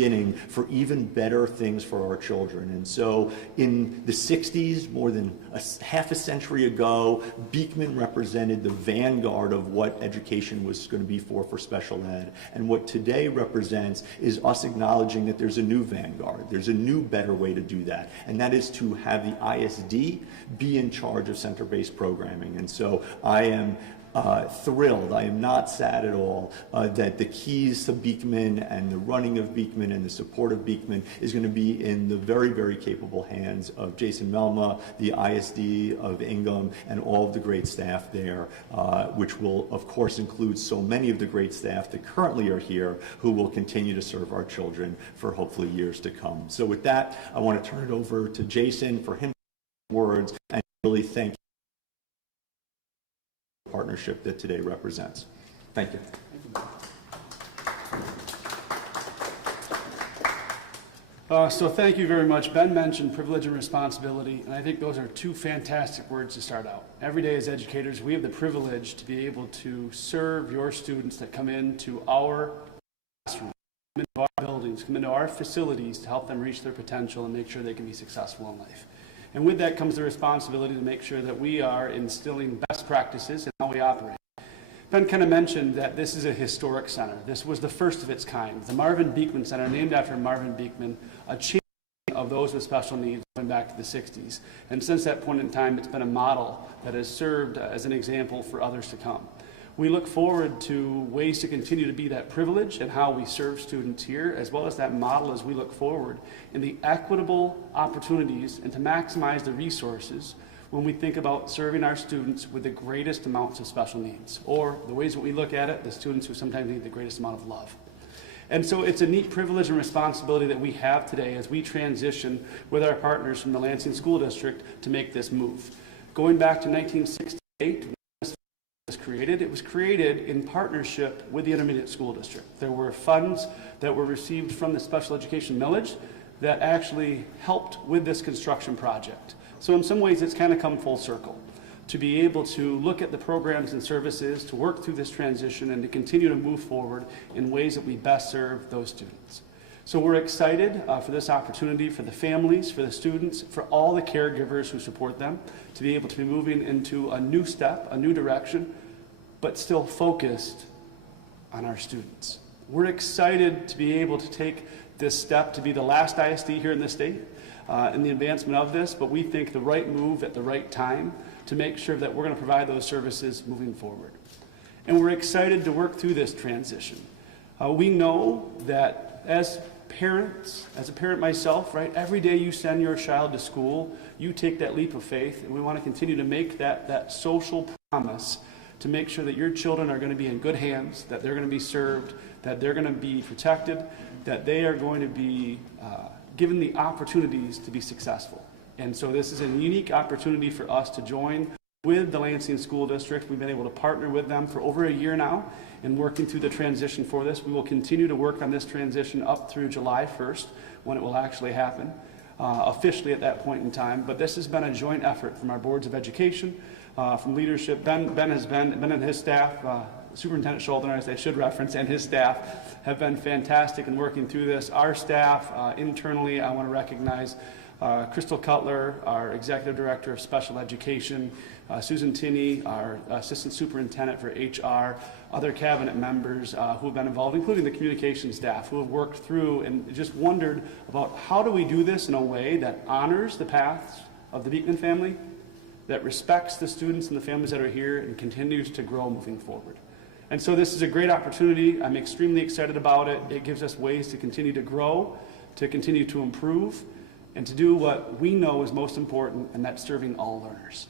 beginning for even better things for our children. And so in the 60s, more than half a century ago, Beekman represented the vanguard of what education was going to be for special ed. And what today represents is us acknowledging that there's a new vanguard. There's a new, better way to do that. And that is to have the ISD be in charge of center-based programming. And so I am thrilled, I am not sad at all, that the keys to Beekman and the running of Beekman and the support of Beekman is going to be in the very, very capable hands of Jason Melma, the ISD of Ingham, and all of the great staff there, which will, of course, include so many of the great staff that currently are here who will continue to serve our children for hopefully years to come. So with that, I want to turn it over to Jason for him words and really thank you for the partnership that today represents. Thank you. So thank you very much. Ben mentioned privilege and responsibility, and I think those are two fantastic words to start out. Every day as educators, we have the privilege to be able to serve your students that come into our classroom, come into our buildings, come into our facilities to help them reach their potential and make sure they can be successful in life. And with that comes the responsibility to make sure that we are instilling best practices in how we operate. Ben kind of mentioned that this is a historic center. This was the first of its kind. The Marvin Beekman Center, named after Marvin Beekman, a champion of those with special needs going back to the 60s. And since that point in time, it's been a model that has served as an example for others to come. We look forward to ways to continue to be that privilege and how we serve students here, as well as that model as we look forward in the equitable opportunities and to maximize the resources when we think about serving our students with the greatest amounts of special needs, or the ways that we look at it, the students who sometimes need the greatest amount of love. And so it's a neat privilege and responsibility that we have today as we transition with our partners from the Lansing School District to make this move. Going back to 1968, it was created in partnership with the Intermediate School District. There were funds that were received from the special education millage that actually helped with this construction project. So in some ways it's kind of come full circle to be able to look at the programs and services, to work through this transition and to continue to move forward in ways that we best serve those students. So we're excited for this opportunity for the families, for the students, for all the caregivers who support them, to be able to be moving into a new step, a new direction, but still focused on our students. We're excited to be able to take this step to be the last ISD here in the state in the advancement of this, but we think the right move at the right time to make sure that we're going to provide those services moving forward. And we're excited to work through this transition. We know that as parents, as a parent myself, right, every day you send your child to school, you take that leap of faith, and we want to continue to make that social promise to make sure that your children are going to be in good hands, that they're going to be served, that they're going to be protected, that they are going to be given the opportunities to be successful. And so this is a unique opportunity for us to join with the Lansing School District. We've been able to partner with them for over a year now in working through the transition for this. We will continue to work on this transition up through July 1st when it will actually happen, officially at that point in time. But this has been a joint effort from our boards of education, from leadership. Ben and his staff, Superintendent Scholden, as I should reference, and his staff have been fantastic in working through this. Our staff internally, I want to recognize Crystal Cutler, our Executive Director of Special Education, Susan Tinney, our Assistant Superintendent for HR, other cabinet members who have been involved, including the communications staff, who have worked through and just wondered about how do we do this in a way that honors the paths of the Beekman family, that respects the students and the families that are here, and continues to grow moving forward. And so this is a great opportunity. I'm extremely excited about it. It gives us ways to continue to grow, to continue to improve, and to do what we know is most important, and that's serving all learners.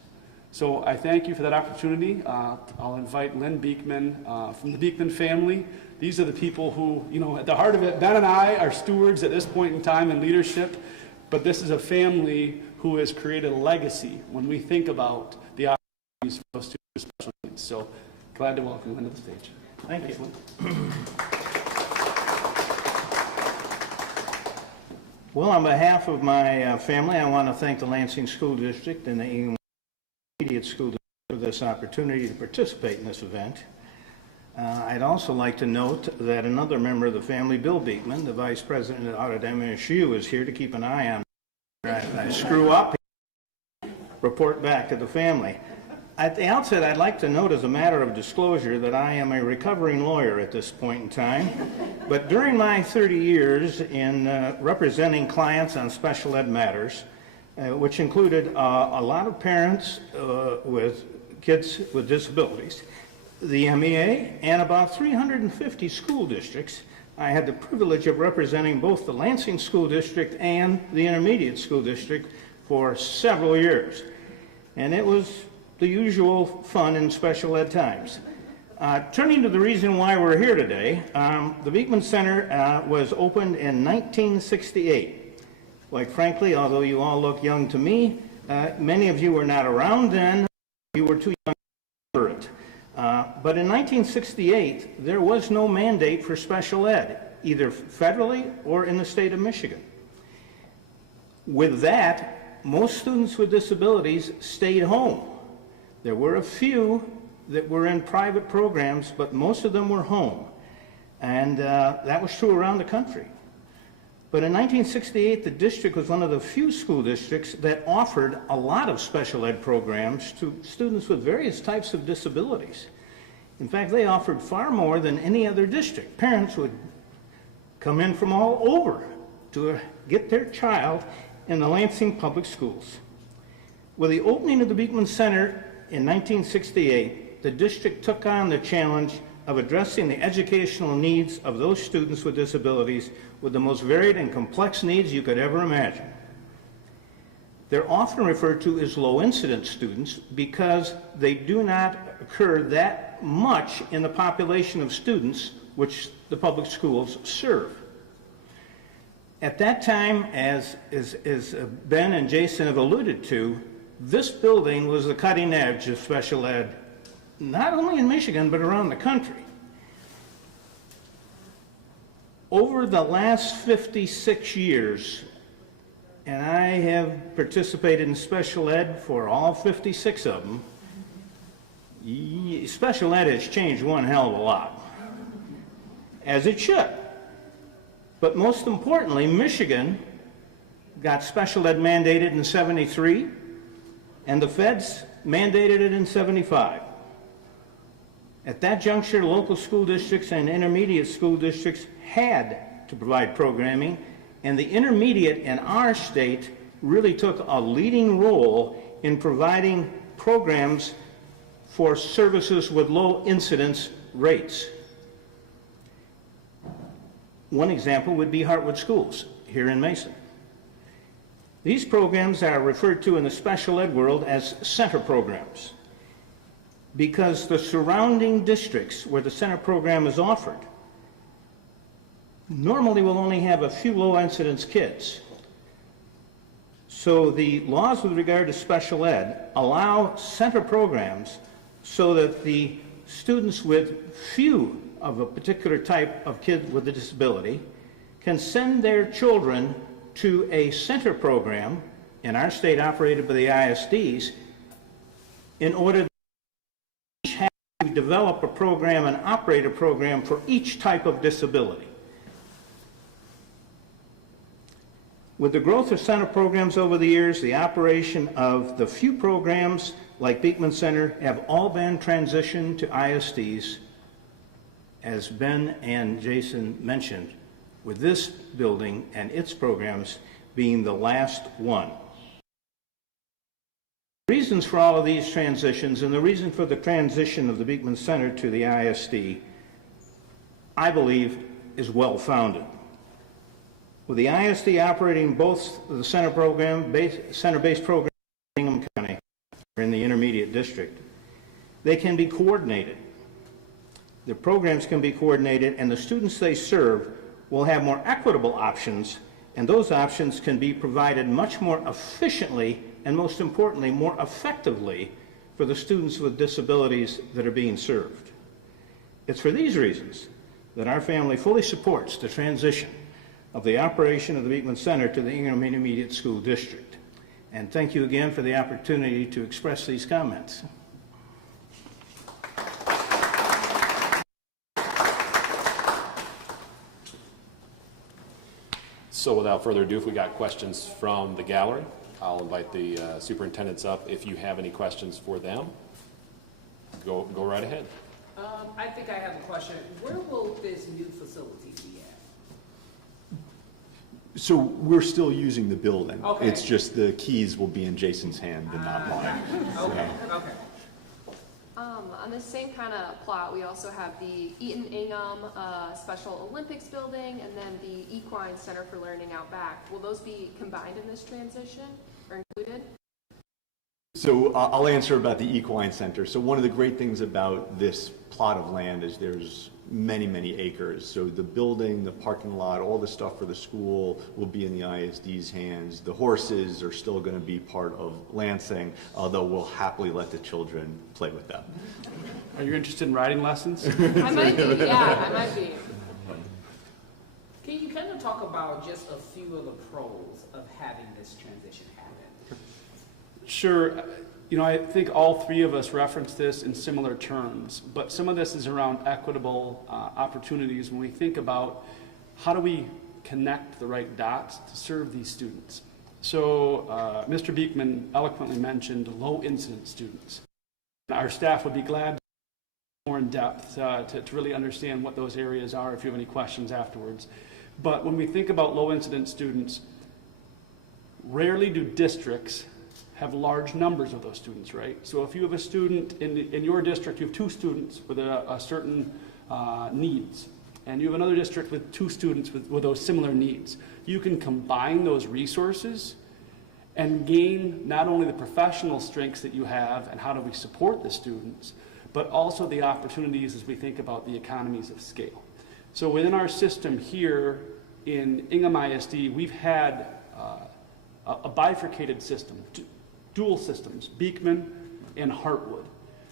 So I thank you for that opportunity. I'll invite Lynn Beekman from the Beekman family. These are the people who, you know, at the heart of it, Ben and I are stewards at this point in time in leadership, but this is a family who has created a legacy when we think about the opportunities for those students with special needs. So glad to welcome Lynn to the stage. Thank you. Well, on behalf of my family, I want to thank the Lansing School District and the Ingham Intermediate School District for this opportunity to participate in this event. I'd also like to note that another member of the family, Bill Beekman, the vice president out at MSU, is here to keep an eye on me. I screw up, report back to the family. At the outset, I'd like to note as a matter of disclosure that I am a recovering lawyer at this point in time. But during my 30 years in representing clients on special ed matters, which included a lot of parents with kids with disabilities, the MEA, and about 350 school districts, I had the privilege of representing both the Lansing School District and the Intermediate School District for several years. And it was the usual fun in special ed times. Turning to the reason why we're here today, the Beekman Center was opened in 1968. Quite frankly, although you all look young to me, many of you were not around then. You were too young for it. But in 1968, there was no mandate for special ed, either federally or in the state of Michigan. With that, most students with disabilities stayed home. There were a few that were in private programs, but most of them were home. And that was true around the country. But in 1968, the district was one of the few school districts that offered a lot of special ed programs to students with various types of disabilities. In fact, they offered far more than any other district. Parents would come in from all over to get their child in the Lansing Public Schools. With the opening of the Beekman Center in 1968, the district took on the challenge of addressing the educational needs of those students with disabilities with the most varied and complex needs you could ever imagine. They're often referred to as low-incidence students because they do not occur that much in the population of students which the public schools serve. At that time, as Ben and Jason have alluded to, this building was the cutting edge of special ed, not only in Michigan, but around the country. Over the last 56 years, and I have participated in special ed for all 56 of them, special ed has changed one hell of a lot, as it should. But most importantly, Michigan got special ed mandated in '73, and the feds mandated it in '75. At that juncture, local school districts and intermediate school districts had to provide programming, and the intermediate in our state really took a leading role in providing programs for services with low incidence rates. One example would be Hartwood Schools here in Mason. These programs are referred to in the special ed world as center programs because the surrounding districts where the center program is offered normally will only have a few low incidence kids. So the laws with regard to special ed allow center programs so that the students with few of a particular type of kid with a disability can send their children to a center program in our state operated by the ISDs in order to develop a program and operate a program for each type of disability. With the growth of center programs over the years, the operation of the few programs like Beekman Center have all been transitioned to ISDs, as Ben and Jason mentioned, with this building and its programs being the last one. The reasons for all of these transitions and the reason for the transition of the Beekman Center to the ISD, I believe, is well-founded. With the ISD operating both the center-based program in Ingham County or in the Intermediate District, they can be coordinated. The programs can be coordinated, and the students they serve will have more equitable options, and those options can be provided much more efficiently and, most importantly, more effectively for the students with disabilities that are being served. It's for these reasons that our family fully supports the transition of the operation of the Beekman Center to the Ingham Intermediate School District. And thank you again for the opportunity to express these comments. So without further ado, if we got questions from the gallery, I'll invite the superintendents up. If you have any questions for them, go right ahead. I think I have a question. Where will this new facility be at? So we're still using the building. Okay. It's just the keys will be in Jason's hand and not mine. Okay, okay. On the same kind of plot, we also have the Eaton Ingham Special Olympics building and then the Econ Center for Learning out back. Will those be combined in this transition or included? So I'll answer about the Equine Center. So one of the great things about this plot of land is there's many, many acres. So the building, the parking lot, all the stuff for the school will be in the ISD's hands. The horses are still going to be part of Lansing, although we'll happily let the children play with them. Are you interested in riding lessons? I might be, yeah, I might be. Can you kind of talk about just a few of the pros of having this transition happen? Sure. You know, I think all three of us referenced this in similar terms, but some of this is around equitable opportunities when we think about how do we connect the right dots to serve these students. So Mr. Beekman eloquently mentioned low incident students. Our staff would be glad to go more in depth to really understand what those areas are if you have any questions afterwards. But when we think about low incident students, rarely do districts have large numbers of those students, right? So if you have a student in your district, you have two students with a certain needs, and you have another district with two students with those similar needs, you can combine those resources and gain not only the professional strengths that you have and how do we support the students, but also the opportunities as we think about the economies of scale. So within our system here in Ingham ISD, we've had a bifurcated system, dual systems, Beekman and Hartwood,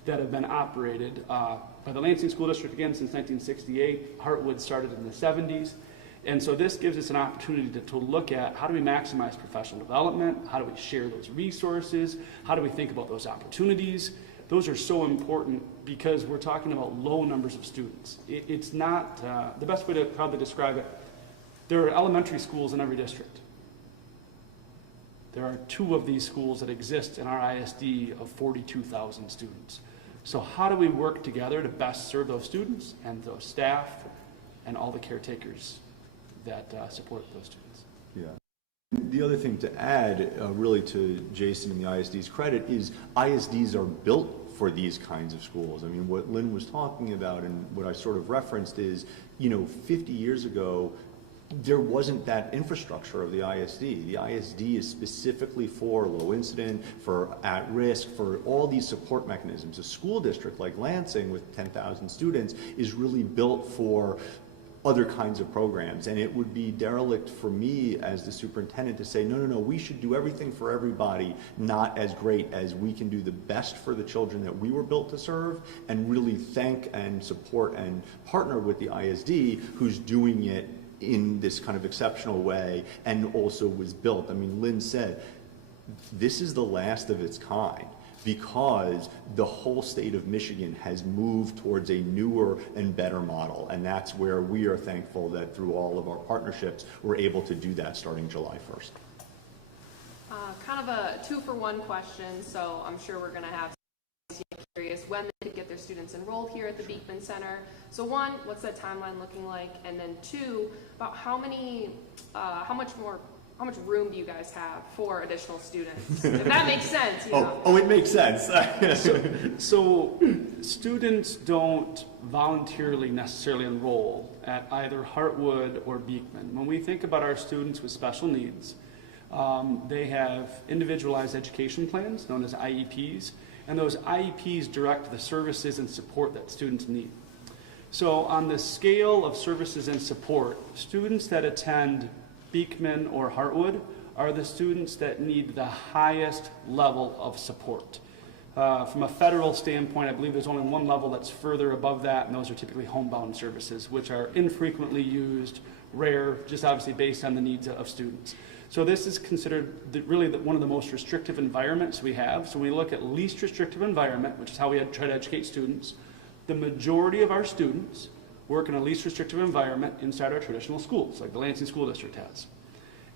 that have been operated by the Lansing School District again since 1968. Hartwood started in the 70s. And so this gives us an opportunity to look at how do we maximize professional development, how do we share those resources, how do we think about those opportunities. Those are so important because we're talking about low numbers of students. It's not, the best way to probably describe it, there are elementary schools in every district. There are 2 of these schools that exist in our ISD of 42,000 students. So how do we work together to best serve those students and those staff and all the caretakers that support those students? Yeah. The other thing to add, really to Jason and the ISD's credit, is ISDs are built for these kinds of schools. I mean, what Lynn was talking about and what I sort of referenced is, 50 years ago, there wasn't that infrastructure of the ISD. The ISD is specifically for low incident, for at risk, for all these support mechanisms. A school district like Lansing with 10,000 students is really built for other kinds of programs, and it would be derelict for me as the superintendent to say, no, we should do everything for everybody, not as great as we can do the best for the children that we were built to serve, and really thank and support and partner with the ISD who's doing it in this kind of exceptional way and also was built. I mean, Lynn said, this is the last of its kind because the whole state of Michigan has moved towards a newer and better model. And that's where we are thankful that through all of our partnerships, we're able to do that starting July 1st. Kind of a 2-for-1 question, so I'm sure we're going to have curious when they could get their students enrolled here at the Beekman Center. So 1, what's that timeline looking like? And then 2, about how much room do you guys have for additional students? If that makes sense. Oh, it makes sense. So students don't voluntarily necessarily enroll at either Hartwood or Beekman. When we think about our students with special needs, they have individualized education plans known as IEPs, and those IEPs direct the services and support that students need. So on the scale of services and support, students that attend Beekman or Hartwood are the students that need the highest level of support. From a federal standpoint, I believe there's only one level that's further above that, and those are typically homebound services, which are infrequently used, rare, just obviously based on the needs of students. So this is considered really one of the most restrictive environments we have. So when we look at least restrictive environment, which is how we try to educate students, the majority of our students work in a least restrictive environment inside our traditional schools, like the Lansing School District has.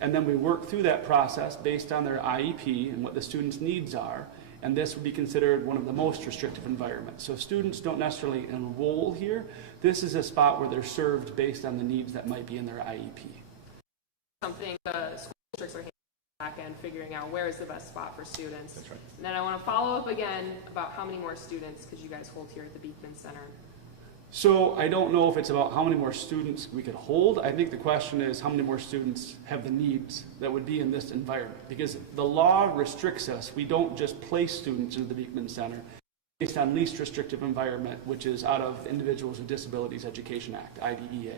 And then we work through that process based on their IEP and what the student's needs are. And this would be considered one of the most restrictive environments. So students don't necessarily enroll here. This is a spot where they're served based on the needs that might be in their IEP. Something the school districts are handling back end, figuring out where is the best spot for students. That's right. And then I want to follow up again about how many more students could you guys hold here at the Beekman Center? So I don't know if it's about how many more students we could hold. I think the question is how many more students have the needs that would be in this environment. Because the law restricts us. We don't just place students into the Beekman Center based on least restrictive environment, which is out of the Individuals with Disabilities Education Act, IDEA.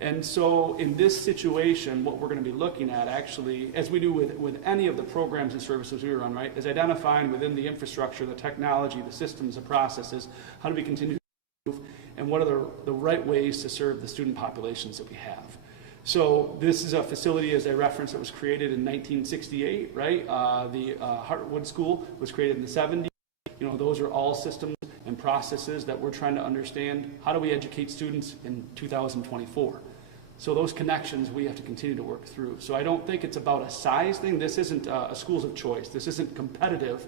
And so in this situation, what we're going to be looking at actually, as we do with any of the programs and services we run, right, is identifying within the infrastructure, the technology, the systems, the processes, how do we continue to improve, and what are the right ways to serve the student populations that we have. So this is a facility, as I referenced, that was created in 1968, right? The Hartwood School was created in the 70s. You know, those are all systems and processes that we're trying to understand. How do we educate students in 2024? So those connections we have to continue to work through. So I don't think it's about a size thing. This isn't a schools of choice. This isn't competitive.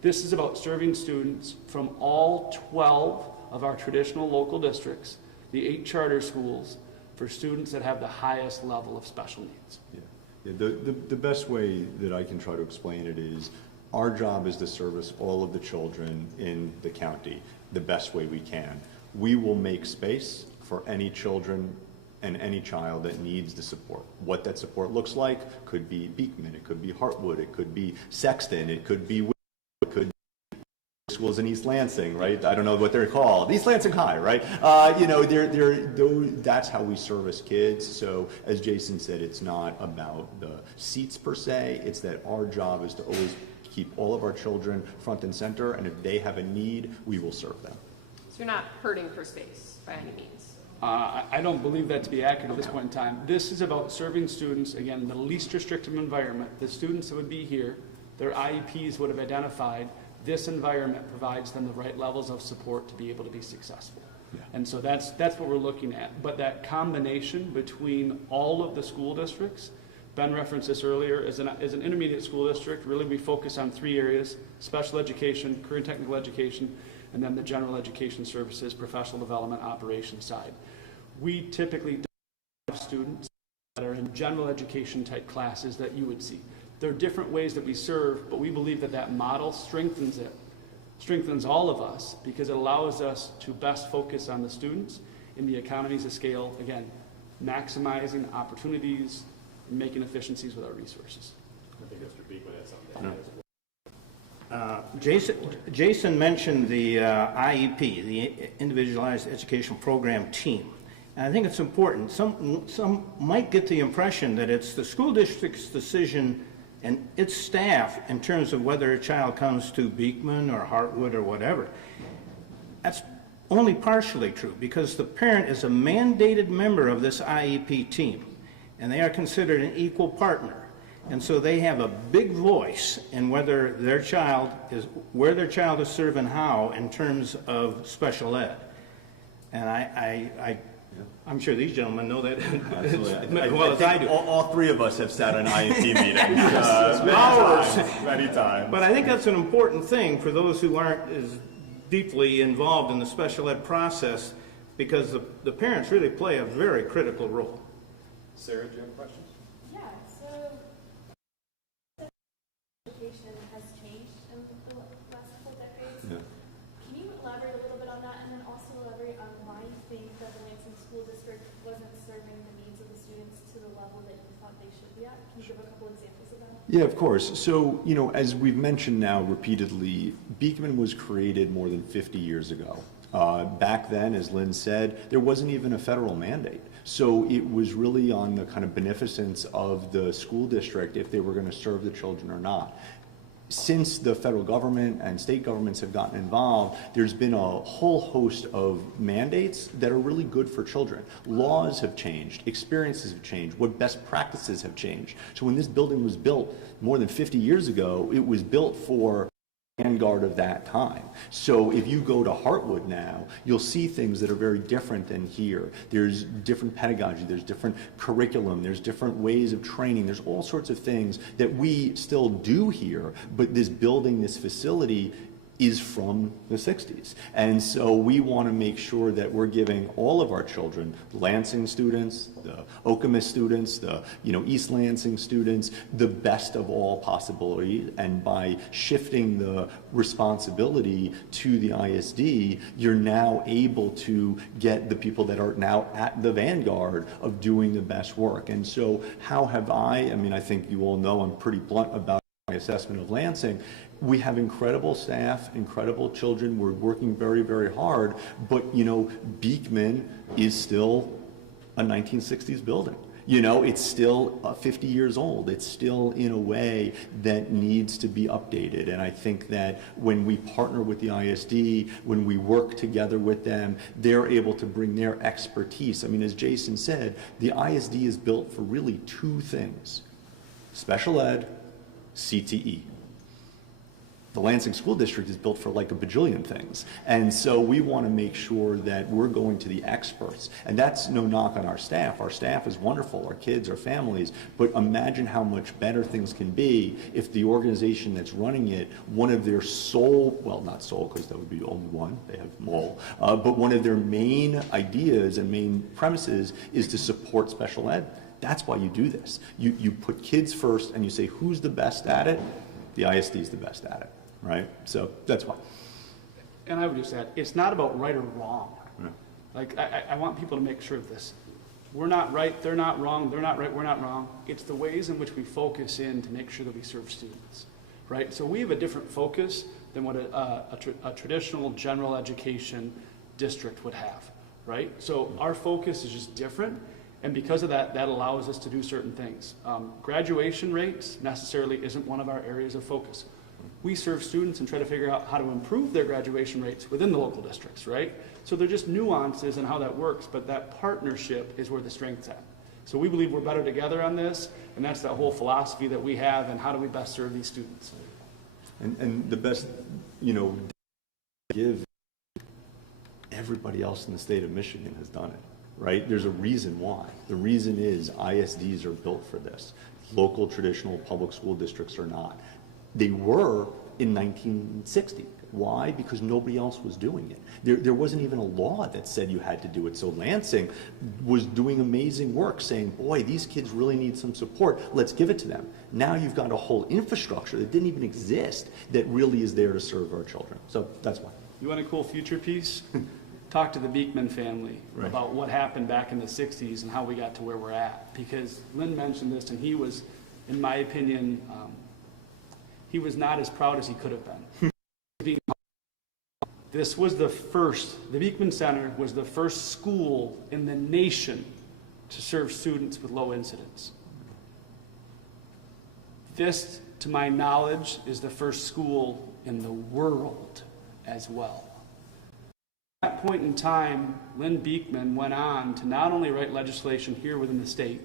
This is about serving students from all 12 of our traditional local districts, the 8 charter schools, for students that have the highest level of special needs. Yeah. The best way that I can try to explain it is our job is to service all of the children in the county the best way we can. We will make space for any children and any child that needs the support. What that support looks like could be Beekman, it could be Hartwood, it could be Sexton, it could be schools in East Lansing, right? I don't know what they're called. East Lansing High, right? You know, that's how we service kids. So as Jason said, it's not about the seats per se. It's that our job is to always keep all of our children front and center, and if they have a need, we will serve them. So you're not hurting for space by any means? I don't believe that to be accurate at this point in time. This is about serving students, again, in the least restrictive environment. The students that would be here, their IEPs would have identified this environment provides them the right levels of support to be able to be successful. Yeah. And so that's what we're looking at. But that combination between all of the school districts, Ben referenced this earlier, as an intermediate school district, really we focus on 3 areas: special education, career and technical education, and then the general education services, professional development, operations side. We typically don't have students that are in general education type classes that you would see. There are different ways that we serve, but we believe that that model strengthens all of us, because it allows us to best focus on the students in the economies of scale, again, maximizing opportunities and making efficiencies with our resources. I think Mr. Beekman had something to add. Jason mentioned the IEP, the Individualized Education Program team. And I think it's important. Some might get the impression that it's the school district's decision and its staff in terms of whether a child comes to Beekman or Hartwood or whatever. That's only partially true, because the parent is a mandated member of this IEP team, and they are considered an equal partner. And so they have a big voice in whether their child is, where their child is served and how in terms of special ed. And I'm sure these gentlemen know that as well as I do. All 3 of us have sat in IEP meetings many times. But I think that's an important thing for those who aren't as deeply involved in the special ed process, because the parents really play a very critical role. Sarah, do you have questions? Yeah, so education has changed in the last couple of decades. Yeah. Can you elaborate a little bit on that, and then also elaborate on why you think that the Lansing School District wasn't serving the needs of the students to the level that you thought they should be at? Can you give a couple examples of that? Yeah, of course. So, you know, as we've mentioned now repeatedly, Beekman was created more than 50 years ago. Back then, as Lynn said, there wasn't even a federal mandate. So it was really on the kind of beneficence of the school district if they were going to serve the children or not. Since the federal government and state governments have gotten involved, there's been a whole host of mandates that are really good for children. Laws have changed, experiences have changed, what best practices have changed. So when this building was built more than 50 years ago, it was built for vanguard of that time. So if you go to Hartwood now, you'll see things that are very different than here. There's different pedagogy, there's different curriculum, there's different ways of training, there's all sorts of things that we still do here, but this building, this facility is from the 60s. And so we want to make sure that we're giving all of our children, the Lansing students, the Okemos students, the East Lansing students, the best of all possibilities. And by shifting the responsibility to the ISD, you're now able to get the people that are now at the vanguard of doing the best work. And so how have I think you all know I'm pretty blunt about my assessment of Lansing. We have incredible staff, incredible children. We're working very, very hard. But, Beekman is still a 1960s building. It's still 50 years old. It's still in a way that needs to be updated. And I think that when we partner with the ISD, when we work together with them, they're able to bring their expertise. As Jason said, the ISD is built for really two things: special ed, CTE. The Lansing School District is built for like a bajillion things. And so we want to make sure that we're going to the experts. And that's no knock on our staff. Our staff is wonderful, our kids, our families, but imagine how much better things can be if the organization that's running it, one of their sole, well, not sole because that would be only one, they have them all, but one of their main ideas and main premises is to support special ed. That's why you do this. You put kids first and you say, who's the best at it? The ISD is the best at it. Right? So that's why. And I would just add, it's not about right or wrong. Yeah. Like, I want people to make sure of this. We're not right, they're not wrong, they're not right, we're not wrong. It's the ways in which we focus in to make sure that we serve students, right? So we have a different focus than what a traditional general education district would have, right? So our focus is just different, and because of that, that allows us to do certain things. Graduation rates necessarily isn't one of our areas of focus. We serve students and try to figure out how to improve their graduation rates within the local districts, right? So they're just nuances in how that works, but that partnership is where the strength's at. So we believe we're better together on this, and that's that whole philosophy that we have, and how do we best serve these students. And the best, give, everybody else in the state of Michigan has done it, right? There's a reason why. The reason is ISDs are built for this. Local traditional public school districts are not. They were in 1960. Why? Because nobody else was doing it. There wasn't even a law that said you had to do it. So Lansing was doing amazing work saying, boy, these kids really need some support. Let's give it to them. Now you've got a whole infrastructure that didn't even exist that really is there to serve our children. So that's why. You want a cool future piece? Talk to the Beekman family about what happened back in the 60s and how we got to where we're at. Because Lynn mentioned this, and he was, in my opinion, he was not as proud as he could have been. This was the Beekman Center was the first school in the nation to serve students with low incidence. This, to my knowledge, is the first school in the world as well. At that point in time, Lynn Beekman went on to not only write legislation here within the state,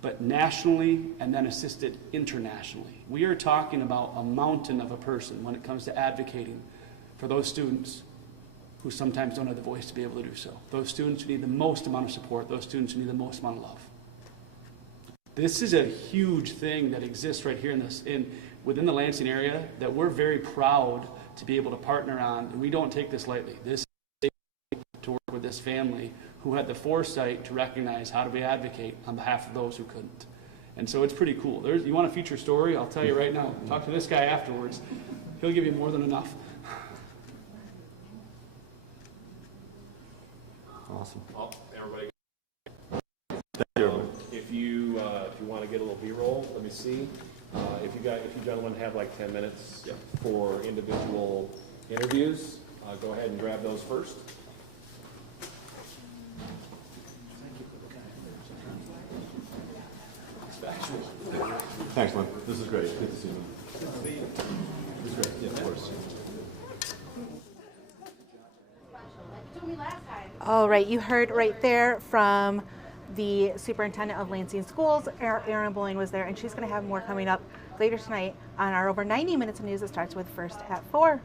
but nationally and then assisted internationally. We are talking about a mountain of a person when it comes to advocating for those students who sometimes don't have the voice to be able to do so. Those students who need the most amount of support, those students who need the most amount of love. This is a huge thing that exists right here within the Lansing area that we're very proud to be able to partner on, and we don't take this lightly. This is to work with this family who had the foresight to recognize how do we advocate on behalf of those who couldn't. And so it's pretty cool. You want a feature story? I'll tell you right now. Talk to this guy afterwards. He'll give you more than enough. Awesome. Well, everybody. Thank you, everyone. If you want to get a little B-roll, let me see. If you gentlemen have like 10 minutes for individual interviews, go ahead and grab those first. Thanks, Lynn. This is great. Good to see you. This is great. Yeah, of course. All right, you heard right there from the superintendent of Lansing Schools, Erin Boyne, was there, and she's going to have more coming up later tonight on our over 90 minutes of news that starts with First at 4.